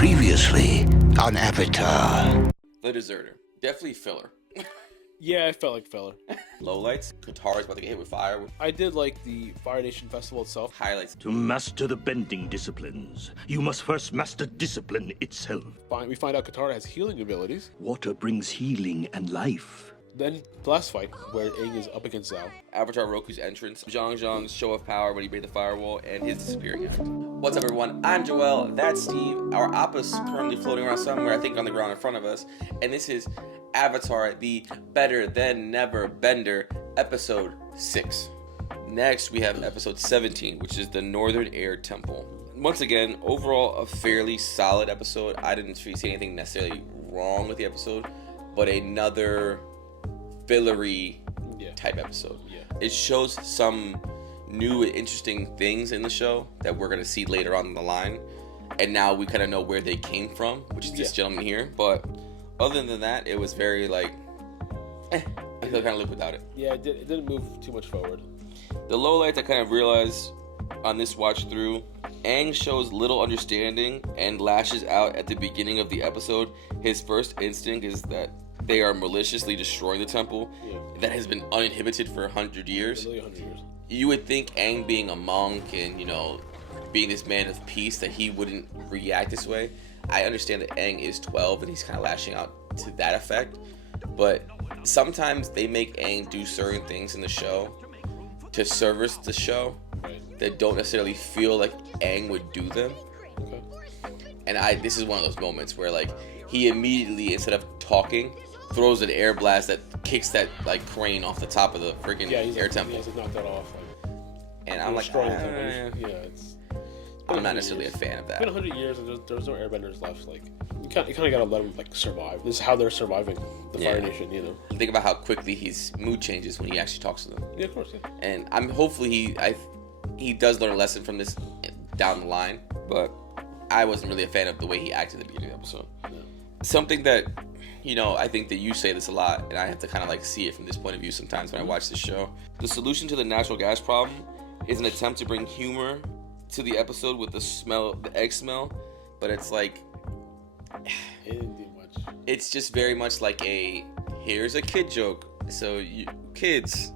Previously on Avatar. The Deserter. Definitely filler. Yeah, I felt like filler. Lowlights. Qatar is about to get hit with fire. I did like the Fire Nation Festival itself. Highllights. To master the bending disciplines, you must first master discipline itself. We find out Katara has healing abilities. Water brings healing and life. Then the last fight, where Aang is up against Zhao. Avatar Roku's entrance. Zhang's show of power when he made the firewall, and his disappearing act. What's up, everyone? I'm Joel. That's Steve. Our Appa's currently floating around somewhere, I think on the ground in front of us. And this is Avatar, the Better Than Never Bender, episode 6. Next, we have episode 17, which is the Northern Air Temple. Once again, overall, a fairly solid episode. I didn't see anything necessarily wrong with the episode, but another fillery type episode. Yeah. It shows some new and interesting things in the show that we're going to see later on in the line. And now we kind of know where they came from, which is this gentleman here. But other than that, it was very like, I could kind of live without it. Yeah, it didn't move too much forward. The lowlights I kind of realized on this watch through, Aang shows little understanding and lashes out at the beginning of the episode. His first instinct is that they are maliciously destroying the temple that has been uninhibited for 100 years. Literally 100 years. You would think Aang being a monk and, you know, being this man of peace, that he wouldn't react this way. I understand that Aang is 12 and he's kind of lashing out to that effect, but sometimes they make Aang do certain things in the show to service the show that don't necessarily feel like Aang would do them. Okay. And this is one of those moments where, like, he immediately, instead of talking, throws an air blast that kicks that like crane off the top of the freaking air temple. Yeah, he's knocked that off. And I'm like, it's I'm not necessarily a fan of that. It's been 100 years and there's no airbenders left. Like, you kind of gotta let them like survive. This is how they're surviving the Fire Nation, you know. Think about how quickly his mood changes when he actually talks to them. Yeah, of course. Yeah. And hopefully he does learn a lesson from this down the line. But I wasn't really a fan of the way he acted at the beginning of the episode. No. Something that, you know, I think that you say this a lot, and I have to kind of like see it from this point of view sometimes when I watch this show. The solution to the natural gas problem is an attempt to bring humor to the episode with the egg smell, but it's like, It didn't do much. It's just very much like here's a kid joke. So you kids,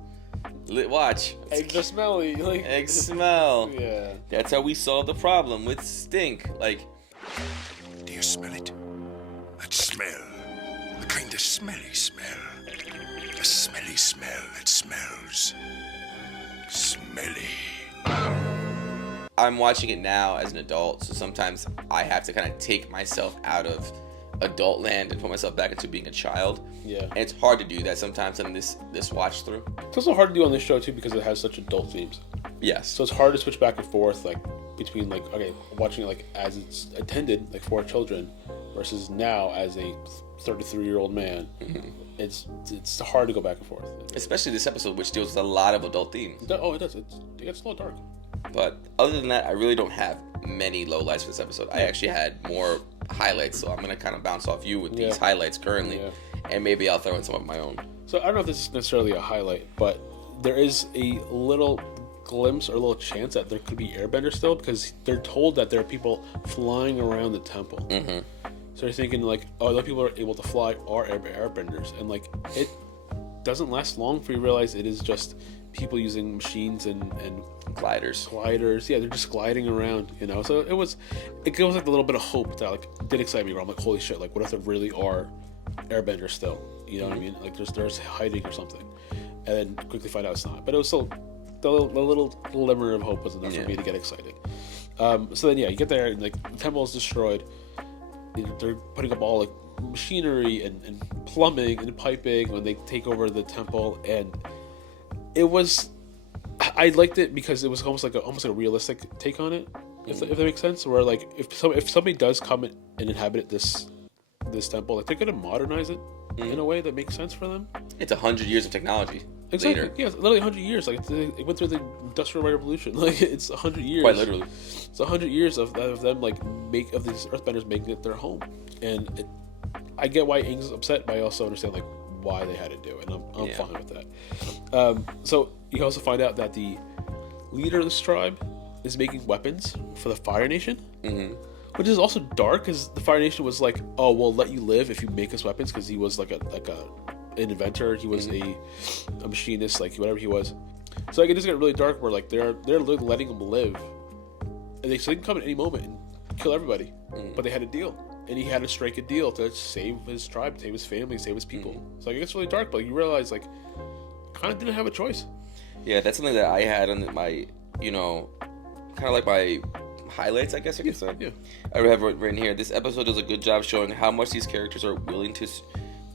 watch. Eggs are smelly. Like, Eggs smell. Yeah. That's how we solve the problem with stink. Like, Do you smell it? That smell. The kind of smelly smell. The smelly smell that smells smelly. I'm watching it now as an adult, so sometimes I have to kind of take myself out of adult land and put myself back into being a child. Yeah. And it's hard to do that sometimes on this watch through. It's also hard to do on this show too because it has such adult themes. Yes. So it's hard to switch back and forth, like between like watching it like as it's intended, like for children, versus now as a 33-year-old man. Mm-hmm. It's hard to go back and forth. Especially this episode, which deals with a lot of adult themes. It does. It gets a little dark. But other than that, I really don't have many lowlights for this episode. I actually had more highlights, so I'm gonna kind of bounce off you with these highlights currently, and maybe I'll throw in some of my own. So I don't know if this is necessarily a highlight, but there is a little glimpse or a little chance that there could be airbenders still, because they're told that there are people flying around the temple. Mm-hmm. So you're thinking like, oh, the people are able to fly are airbenders, and like it doesn't last long before you realize it is just people using machines and Gliders. Yeah, they're just gliding around, you know. So it gives like a little bit of hope that like did excite me. Where I'm like, holy shit, like what if there really are airbenders still? You know what I mean? Like there's hiding or something, and then quickly find out it's not. But it was still the little glimmer of hope was enough for me to get excited. So then you get there and like the temple is destroyed. They're putting up all like machinery and plumbing and piping when they take over the temple, and I liked it because it was almost like a realistic take on it, if that makes sense. Where like if somebody does come and inhabit this temple, like they're gonna modernize it in a way that makes sense for them. It's 100 years of technology. Exactly. Later. Yeah, it's literally 100 years. Like it went through the Industrial Revolution. Like it's 100 years. Quite literally. It's 100 years of them like of these Earthbenders making it their home, and I get why Aang's upset, but I also understand like why they had to do it, and I'm fine with that. So you also find out that the leader of this tribe is making weapons for the Fire Nation, Which is also dark, because the Fire Nation was like, "Oh, we'll let you live if you make us weapons," because he was like an inventor. He was a machinist, like whatever he was. So like it just got really dark, where like they're letting him live, and they can come at any moment and kill everybody. But they had a deal, and he had to strike a deal to save his tribe, save his family, save his people. So like it gets really dark, but you realize like kind of didn't have a choice. Yeah, that's something that I had on my, kind of like my highlights, I guess you could say. Yeah. I have written here. This episode does a good job showing how much these characters are willing to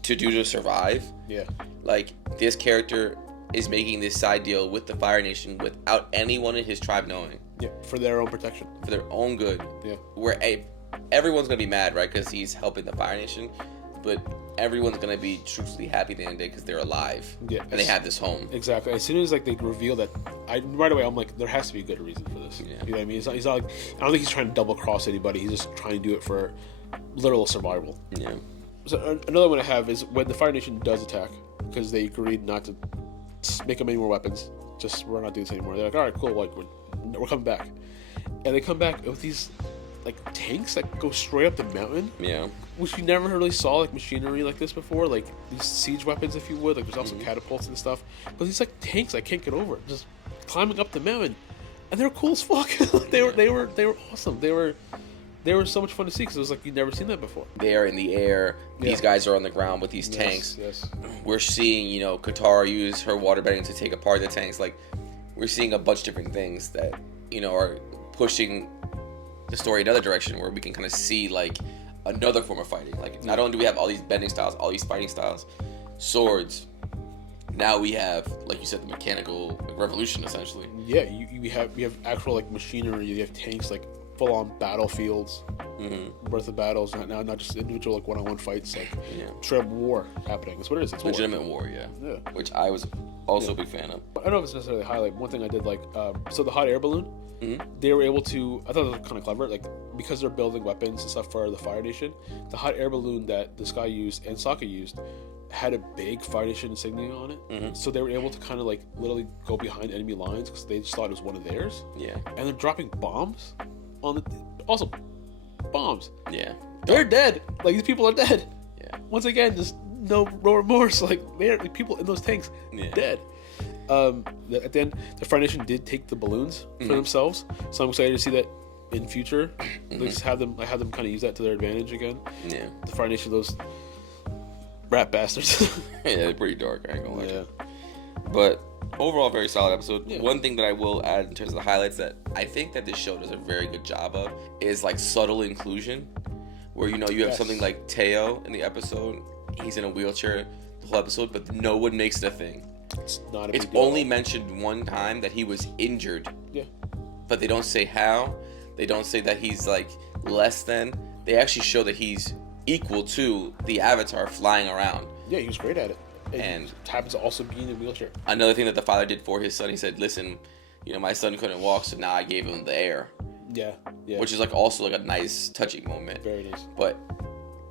do to survive. Yeah. Like, this character is making this side deal with the Fire Nation without anyone in his tribe knowing. Yeah, for their own protection. For their own good. Yeah. Where everyone's going to be mad, right? Because he's helping the Fire Nation. But everyone's going to be truthfully happy at the end of the day because they're alive. Yeah. And they have this home. Exactly. As soon as like they reveal that, right away I'm like, there has to be a good reason for this. Yeah. You know what I mean? He's not like, I don't think he's trying to double cross anybody. He's just trying to do it for literal survival. Yeah. So another one I have is when the Fire Nation does attack, because they agreed not to make them any more weapons. Just, we're not doing this anymore. They're like, all right, cool. Like we're coming back, and they come back with these like tanks that go straight up the mountain. Yeah. Which you never really saw like machinery like this before, like these siege weapons, if you would. Like there's also catapults and stuff, but these like tanks I can't get over, just climbing up the mountain, and they're cool as fuck. they were awesome. They were so much fun to see, because it was like you'd never seen that before. They are in the air. Yeah. These guys are on the ground with these tanks. Yes. We're seeing, Katara use her waterbending to take apart the tanks. Like, we're seeing a bunch of different things that, are pushing the story another direction, where we can kind of see like another form of fighting. Like, not only do we have all these bending styles, all these fighting styles, swords, now we have, like you said, the mechanical revolution, essentially. Yeah, you have actual like machinery. You have tanks, like full on battlefields, worth of battles. Not just individual like one-on-one fights. Like straight up war happening. That's what it is. It's legitimate war, yeah. Which I was also a big fan of. I don't know if it's necessarily a highlight. One thing I did like, so the hot air balloon, they were able to. I thought it was kind of clever, like because they're building weapons and stuff for the Fire Nation. The hot air balloon that this guy used and Sokka used had a big Fire Nation insignia on it, so they were able to kind of like literally go behind enemy lines because they just thought it was one of theirs. Yeah. And they're dropping bombs on the also bombs. Yeah. They're dead. Like these people are dead. Yeah. Once again, just no remorse. Like they're the people in those tanks dead. At the end, the Fire Nation did take the balloons for themselves, so I'm excited to see that in future. Let's have them kind of use that to their advantage again. Yeah. The Fire Nation, those rat bastards. Yeah, they're pretty dark. I ain't gonna lie. Yeah. But overall, very solid episode. Yeah. One thing that I will add in terms of the highlights that I think that this show does a very good job of is like subtle inclusion, where you have something like Teo in the episode. He's in a wheelchair the whole episode, but no one makes it a thing. It's not a It's big deal. only mentioned one time that he was injured. Yeah. But they don't say how. They don't say that he's like less than. They actually show that he's equal to the Avatar flying around. Yeah, he was great at it. And it happens to also be in a wheelchair. Another thing that the father did for his son, he said, listen, my son couldn't walk, so now I gave him the air. Yeah. Which is like also like a nice touching moment. Very nice. But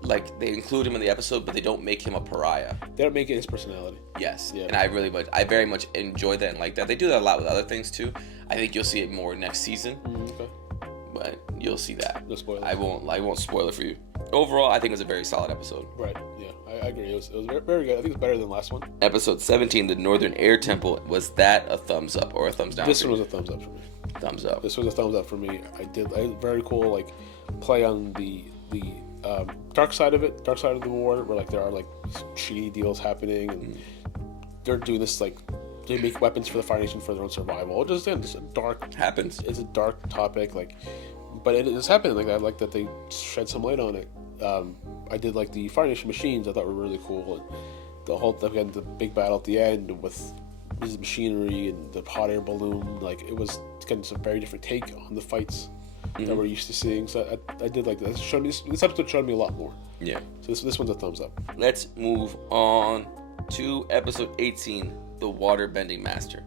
like they include him in the episode, but they don't make him a pariah. They don't make it his personality. Yes. Yeah. And I very much enjoy that and like that. They do that a lot with other things too. I think you'll see it more next season. Okay. But you'll see that. No spoilers. I won't spoil it for you. Overall, I think it was a very solid episode. Right. Yeah, I agree. It was very good. I think it's better than the last one. Episode 17, the Northern Air Temple. Was that a thumbs up or a thumbs down? This one was a thumbs up for me. Thumbs up. This was a thumbs up for me. I very cool like play on the dark side of it, dark side of the war, where like there are like shady deals happening, and they're doing this like they make weapons for the Fire Nation for their own survival. It's a dark happens. It's a dark topic, like, but it is happening. Like I like that they shed some light on it. I did like the Fire Nation machines. I thought were really cool. And the big battle at the end with his machinery and the hot air balloon. Like it was getting some very different take on the fights that we're used to seeing. So I did like that. This episode showed me a lot more. Yeah. So this one's a thumbs up. Let's move on to episode 18, the Water Bending Master.